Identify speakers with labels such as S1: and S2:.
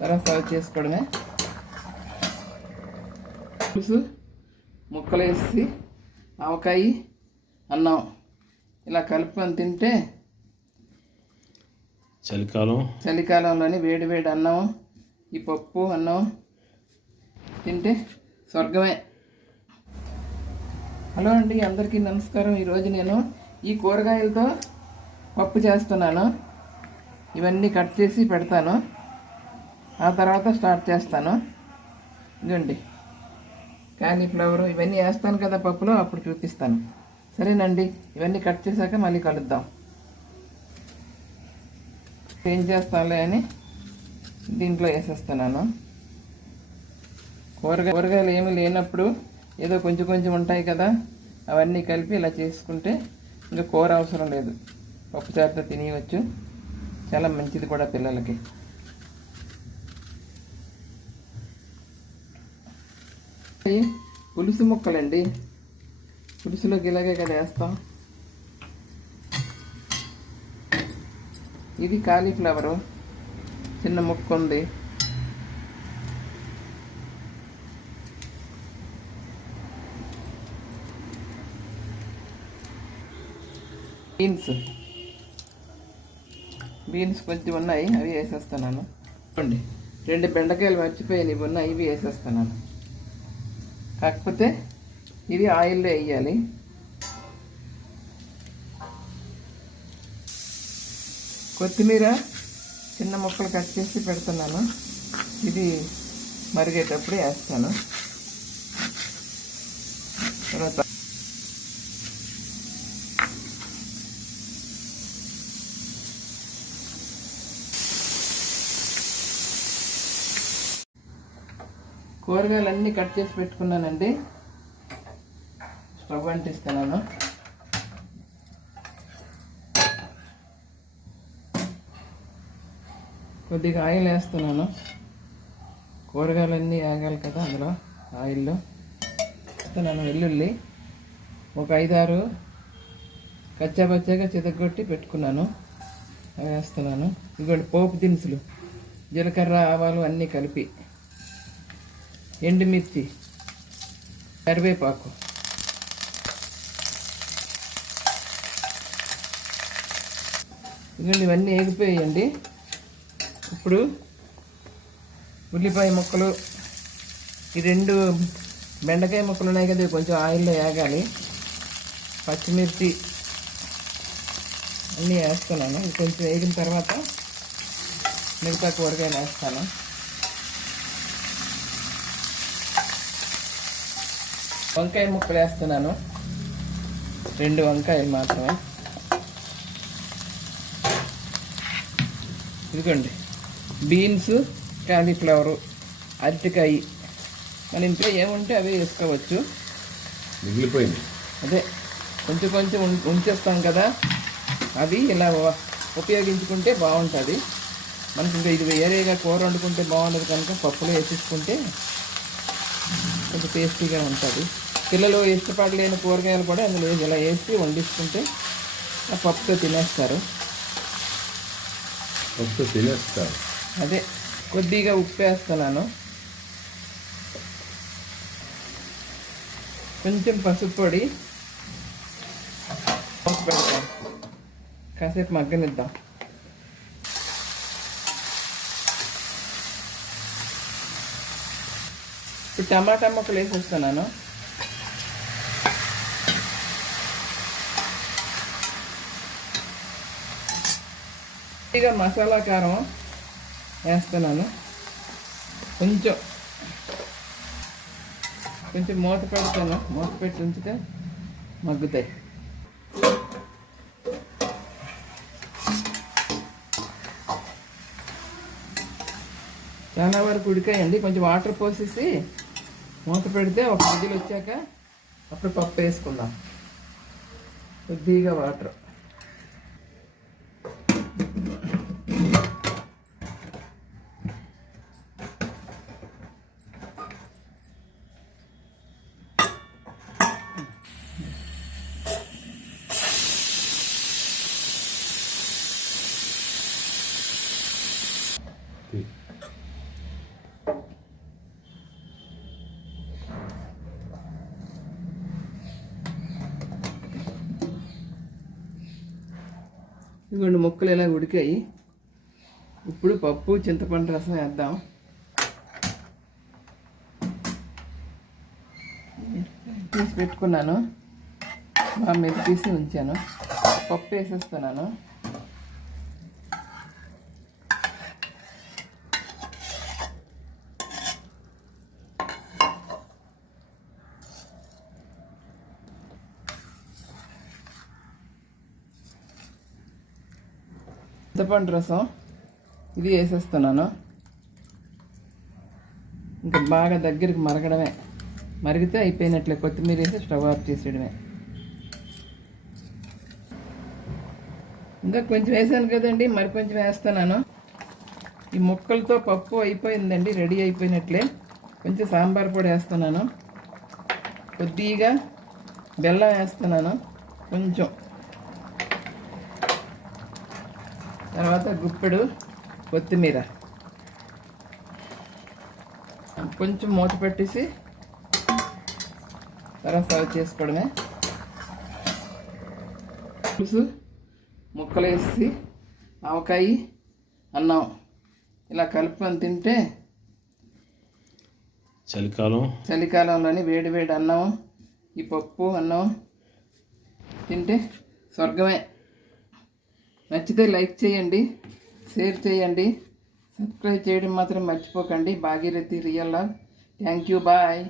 S1: తర్వాత సర్వ్ చేసుకోవడమే పులుసు ముక్కలు వేసి ఆవకాయ అన్నం ఇలా కలుపుకొని తింటే
S2: చలికాలం.
S1: చలికాలంలోని వేడి వేడి అన్నం ఈ పప్పు అన్నం తింటే స్వర్గమే హలో అండి అందరికీ నమస్కారం. ఈరోజు నేను ఈ కూరగాయలతో పప్పు చేస్తున్నాను. ఇవన్నీ కట్ చేసి పెడతాను. ఆ తర్వాత స్టార్ట్ చేస్తాను. ఇదండి కాలీఫ్లవర్ ఇవన్నీ వేస్తాను కదా పప్పులో అప్పుడు చూపిస్తాను. సరేనండి. ఇవన్నీ కట్ చేశాక మళ్ళీ కలుద్దాం. ఏం చేస్తానులే అని దీంట్లో వేసేస్తున్నాను. కూరగాయ కూరగాయలు ఏమీ లేనప్పుడు ఏదో కొంచెం కొంచెం ఉంటాయి కదా అవన్నీ కలిపి ఇలా చేసుకుంటే ఇంకా కూర అవసరం లేదు. పప్పు చారుతో తినేయవచ్చు చాలా మంచిది కూడా పిల్లలకి. పులుసు ముక్కలండి. పులుసులోకి ఇలాగే కదా వేస్తాం. ఇది కాలీఫ్లవరు. చిన్న ముక్క ఉంది. బీన్స్. బీన్స్ కొంచెం ఉన్నాయి అవి వేసేస్తున్నాను. చూడండి రెండు బెండకాయలు మర్చిపోయాయి ఇవి ఉన్నాయి ఇవి వేసేస్తున్నాను. కాకపోతే ఇవి ఆయిల్లో వేయాలి. కొత్తిమీర చిన్న ముక్కలు కట్ చేసి పెడుతున్నాను. ఇది మరిగేటప్పుడు వేస్తాను తర్వాత కూరగాయలన్నీ కట్ చేసి పెట్టుకున్నానండి. స్టవ్ అంటిస్తున్నాను. కొద్దిగా ఆయిల్ వేస్తున్నాను. కూరగాయలన్నీ ఆగాలి కదా అందులో ఆయిల్లో. వేస్తున్నాను వెల్లుల్లి. ఒక ఐదారు కచ్చాబచ్చాగా చితగొట్టి పెట్టుకున్నాను. అవి వేస్తున్నాను. ఇదిగోండి పోపు దినుసులు జీలకర్ర ఆవాలు అన్నీ కలిపి. ఎండుమిర్చి కరివేపాకు. ఇదిగోండి ఇవన్నీ ఏగిపోయాయండి. ఇప్పుడు ఉల్లిపాయ ముక్కలు ఈ రెండు బెండకాయ ముక్కలు ఉన్నాయి కదా కొంచెం ఆయిల్లో వేగాలి పచ్చిమిర్చి అన్నీ వేస్తున్నాను. ఇది కొంచెం వేగిన తర్వాత మిగతా కూరగాయలు వేస్తాను. వంకాయ ముక్కలు వేస్తున్నాను. రెండు వంకాయలు మాత్రమే. ఇదిగోండి. బీన్స్ కాలీఫ్లవరు అరటికాయ. మన ఇంట్లో ఏముంటే అవి వేసుకోవచ్చు.
S2: మిగిలిపోయింది.
S1: అదే కొంచెం కొంచెం ఉంచేస్తాం కదా. అవి ఇలా ఉపయోగించుకుంటే బాగుంటుంది. మనకి ఇంకా ఇది వేరేగా కూర వండుకుంటే బాగుండదు కనుక పప్పులో వేసేసుకుంటే కొంచెం టేస్టీగా ఉంటుంది. పిల్లలు ఇష్టపడలేని కూరగాయలు కూడా అందులో ఇలా వేసి వండించుకుంటే ఆ పప్పుతో తినేస్తారు.
S2: ఫస్ట్ తినేస్తారు.
S1: అదే కొద్దిగా ఉప్పు వేస్తున్నాను కొంచెం పసుపు పొడి. పెడతాం కాసేపు మగ్గనిద్దాం. ఇప్పుడు టమాటా ముక్కలు వేసేస్తున్నాను. ఇక మసాలా కారం వేస్తున్నాను. కొంచెం కొంచెం మూత పెడతాను. మూత పెట్టి ఉంచితే మగ్గుతాయి. చాలా వరకు ఉడికాయండి. కొంచెం వాటర్ పోసేసి మూత పెడితే ఒక విజిల్ వచ్చాక అప్పుడు పప్పు వేసుకుందాం. కొద్దిగా వాటర్. ఇదిగోండి ముక్కలు ఇలా ఉడికాయి. ఇప్పుడు పప్పు చింతపండు రసం వేద్దాం. తీసి పెట్టుకున్నాను. మా మీద తీసి ఉంచాను. పప్పు వేసేస్తున్నాను. చింతపండు రసం ఇది వేసేస్తున్నాను. ఇంకా బాగా దగ్గరికి మరగడమే. మరిగితే అయిపోయినట్లే కొత్తిమీర వేసి స్టవ్ ఆఫ్ చేసేయడమే. ఇంకా కొంచెం వేసాను కదండి మరి కొంచెం వేస్తున్నాను. ఈ ముక్కలతో పప్పు అయిపోయిందండి రెడీ అయిపోయినట్లే. కొంచెం సాంబార్ పొడి వేస్తున్నాను. కొద్దిగా బెల్లం వేస్తున్నాను. కొంచెం. తర్వాత గుప్పెడు కొత్తిమీర. కొంచెం మూత పెట్టేసి తర్వాత సర్వ్ చేసుకోవడమే. పులుసు ముక్కలు వేసి ఆవకాయ అన్నం ఇలా కలుపుకొని తింటే
S2: చలికాలం.
S1: చలికాలంలోని వేడి వేడి అన్నం ఈ పప్పు అన్నం తింటే స్వర్గమే. నచ్చితే లైక్ చేయండి షేర్ చేయండి సబ్స్క్రైబ్ చేయడం మాత్రం మర్చిపోకండి. Bhagirathi real love. Thank you bye.